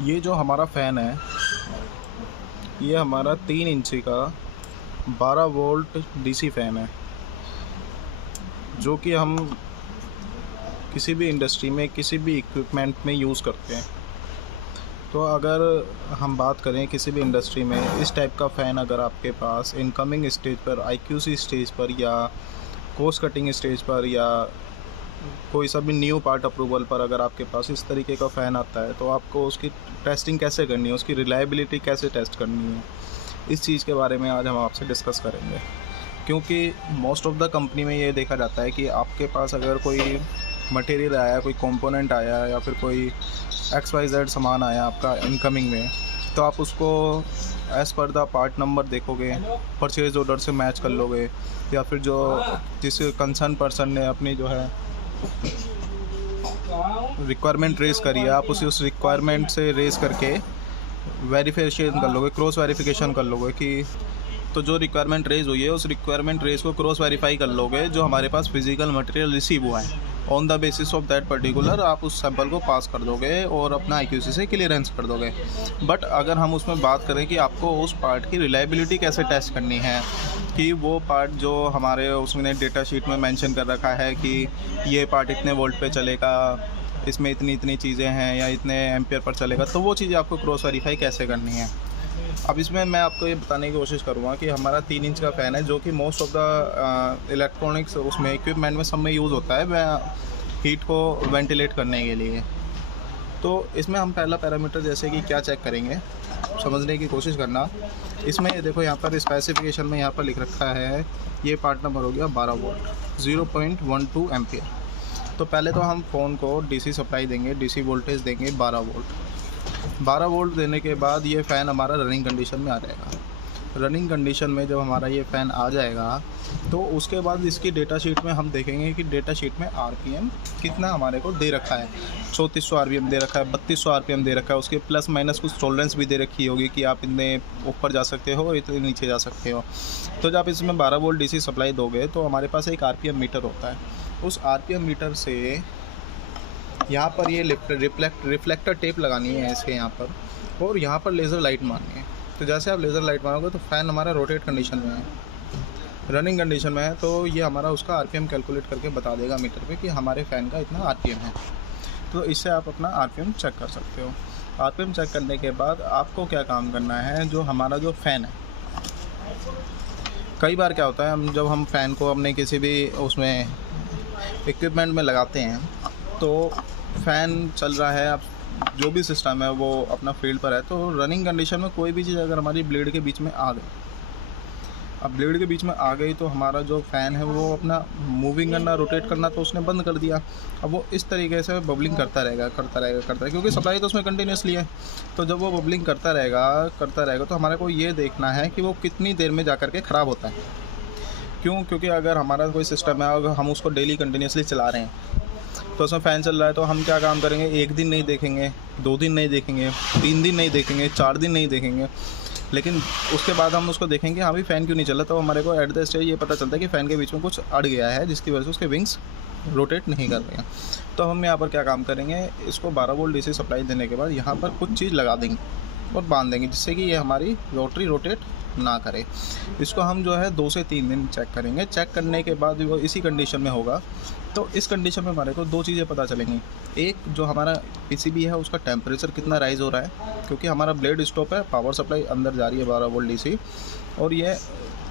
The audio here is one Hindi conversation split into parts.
ये जो हमारा फ़ैन है, ये हमारा 3 इंची का 12 वोल्ट डीसी फ़ैन है, जो कि हम किसी भी इंडस्ट्री में, किसी भी इक्विपमेंट में यूज़ करते हैं। तो अगर हम बात करें किसी भी इंडस्ट्री में, इस टाइप का फ़ैन अगर आपके पास इनकमिंग स्टेज पर, आईक्यूसी स्टेज पर या कॉस्ट कटिंग स्टेज पर या कोई सा भी न्यू पार्ट अप्रूवल पर अगर आपके पास इस तरीके का फ़ैन आता है, तो आपको उसकी टेस्टिंग कैसे करनी है, उसकी रिलायबिलिटी कैसे टेस्ट करनी है, इस चीज़ के बारे में आज हम आपसे डिस्कस करेंगे। क्योंकि मोस्ट ऑफ़ द कंपनी में ये देखा जाता है कि आपके पास अगर कोई मटेरियल आया, कोई कंपोनेंट आया या फिर कोई XYZ सामान आया आपका इनकमिंग में, तो आप उसको as per the part number देखोगे, परचेज़ ऑर्डर से मैच कर लोगे, या फिर जो जिस कंसर्न पर्सन ने अपनी जो है रिक्वायरमेंट रेज़ करी है, आप उस रिक्वायरमेंट से रेज़ करके वेरिफिकेशन कर लोगे, क्रॉस वेरिफिकेशन कर लोगे कि तो जो रिक्वायरमेंट रेज़ हुई है उस रिक्वायरमेंट रेज़ को क्रॉस वेरीफाई कर लोगे जो हमारे पास फिजिकल मटेरियल रिसीव हुआ है। On the basis of that particular आप उस सैंपल को पास कर दोगे और अपना आईक्यूसी से क्लियरेंस कर दोगे। बट अगर हम उसमें बात करें कि आपको उस पार्ट की रिलायबिलिटी कैसे टेस्ट करनी है, कि वो पार्ट जो हमारे उसने डेटा शीट में मेंशन कर रखा है कि ये पार्ट इतने वोल्ट पे चलेगा, इसमें इतनी इतनी चीज़ें हैं या इतने एम्पियर पर चलेगा, तो वो चीज़ें आपको क्रॉस वेरीफाई कैसे करनी है। अब इसमें मैं आपको ये बताने की कोशिश करूँगा कि हमारा 3 इंच का फ़ैन है, जो कि मोस्ट ऑफ़ द इलेक्ट्रॉनिक्स उसमें इक्विपमेंट में सब में यूज़ होता है वह हीट को वेंटिलेट करने के लिए। तो इसमें हम पहला पैरामीटर जैसे कि क्या चेक करेंगे, समझने की कोशिश करना। इसमें ये देखो, यहाँ पर स्पेसिफिकेशन में यहाँ पर लिख रखा है, ये पार्ट नंबर हो गया 12 वोल्ट 0.12 एम्पियर। तो पहले तो हम फ़ोन को डीसी सप्लाई देंगे, डीसी वोल्टेज देंगे 12 वोल्ट। 12 वोल्ट देने के बाद ये फ़ैन हमारा रनिंग कंडीशन में आ जाएगा। रनिंग कंडीशन में जब हमारा ये फ़ैन आ जाएगा, तो उसके बाद इसकी डेटा शीट में हम देखेंगे कि डेटा शीट में आरपीएम कितना हमारे को दे रखा है। 3400 आरपीएम दे रखा है, 3200 आरपीएम दे रखा है, उसके प्लस माइनस कुछ टॉलरेंस भी दे रखी होगी कि आप इतने ऊपर जा सकते हो, इतने नीचे जा सकते हो। तो जब इसमें 12 वोल्ट डीसी सप्लाई दोगे तो हमारे पास एक आरपीएम मीटर होता है। उस आरपीएम मीटर से यहाँ पर ये रिफ्लेक्टर टेप लगानी है इसके यहाँ पर, और यहाँ पर लेज़र लाइट मारनी है। तो जैसे आप लेज़र लाइट मारोगे तो फ़ैन हमारा रोटेट कंडीशन में है, रनिंग कंडीशन में है, तो ये हमारा उसका आरपीएम कैलकुलेट करके बता देगा मीटर पे कि हमारे फ़ैन का इतना आरपीएम है। तो इससे आप अपना आरपीएम चेक कर सकते हो। आरपीएम चेक करने के बाद आपको क्या काम करना है, जो हमारा जो फ़ैन है, कई बार क्या होता है जब हम फ़ैन को अपने किसी भी उसमें इक्विपमेंट में लगाते हैं, तो फ़ैन चल रहा है, आप जो भी सिस्टम है वो अपना फील्ड पर है, तो रनिंग कंडीशन में कोई भी चीज़ अगर हमारी ब्लेड के बीच में आ गई, अब ब्लेड के बीच में आ गई तो हमारा जो फ़ैन है वो अपना मूविंग करना, रोटेट करना तो उसने बंद कर दिया। अब वो इस तरीके से बबलिंग करता रहेगा, क्योंकि सप्लाई तो उसमें कंटिन्यूसली है। तो जब वो बबलिंग करता रहेगा तो हमारे को ये देखना है कि वो कितनी देर में जा कर के ख़राब होता है। क्यों? क्योंकि अगर हमारा कोई सिस्टम है, अगर हम उसको डेली कंटिन्यूसली चला रहे हैं, तो उसमें फ़ैन चल रहा है, तो हम क्या काम करेंगे, 1 दिन नहीं देखेंगे, 2 दिन नहीं देखेंगे, 3 दिन नहीं देखेंगे, 4 दिन नहीं देखेंगे, लेकिन उसके बाद हम उसको देखेंगे हाँ भाई फ़ैन क्यों नहीं चल रहा। तो हमारे को एट द स्टेज ये पता चलता है कि फ़ैन के बीच में कुछ अड़ गया है, जिसकी वजह से उसके विंग्स रोटेट नहीं कर रहे हैं। तो हम यहाँ पर क्या काम करेंगे, इसको 12 वोल्ट डीसी सप्लाई देने के बाद यहाँ पर कुछ चीज़ लगा देंगे और बांध देंगे, जिससे कि ये हमारी रोटरी रोटेट ना करे। इसको हम जो है 2 से 3 दिन चेक करेंगे। चेक करने के बाद वो इसी कंडीशन में होगा, तो इस कंडीशन में हमारे को 2 चीज़ें पता चलेंगी। एक, जो हमारा पीसीबी है उसका टेम्परेचर कितना राइज़ हो रहा है, क्योंकि हमारा ब्लेड स्टॉप है, पावर सप्लाई अंदर जा रही है 12 वोल्ट डीसी, और ये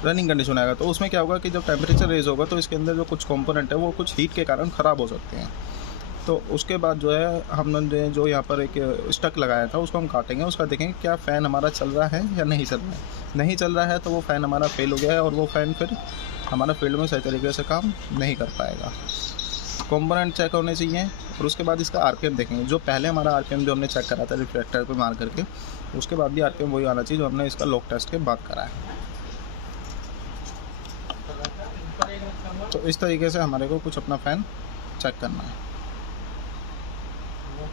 रनिंग कंडीशन आएगा। तो उसमें क्या होगा कि जब टेम्परेचर रेज़ होगा तो इसके अंदर जो कुछ कंपोनेंट है वो कुछ हीट के कारण ख़राब हो सकते हैं। तो उसके बाद जो है हमने जो यहाँ पर एक स्टक लगाया था उसको हम काटेंगे, उसका देखेंगे क्या फ़ैन हमारा चल रहा है या नहीं चल रहा है। नहीं चल रहा है तो वो फ़ैन हमारा फेल हो गया है और वो फ़ैन फिर हमारा फील्ड में सही तरीके से काम नहीं कर पाएगा। कंपोनेंट चेक होने चाहिए, और उसके बाद इसका आरपीएम देखेंगे। जो पहले हमारा आरपीएम जो हमने चेक करा था रिफ्लेक्टर पे मार करके, उसके बाद भी आरपीएम वही आना चाहिए जो हमने इसका लोक टेस्ट के बाद करा है। तो इस तरीके से हमारे को कुछ अपना फ़ैन चेक करना है।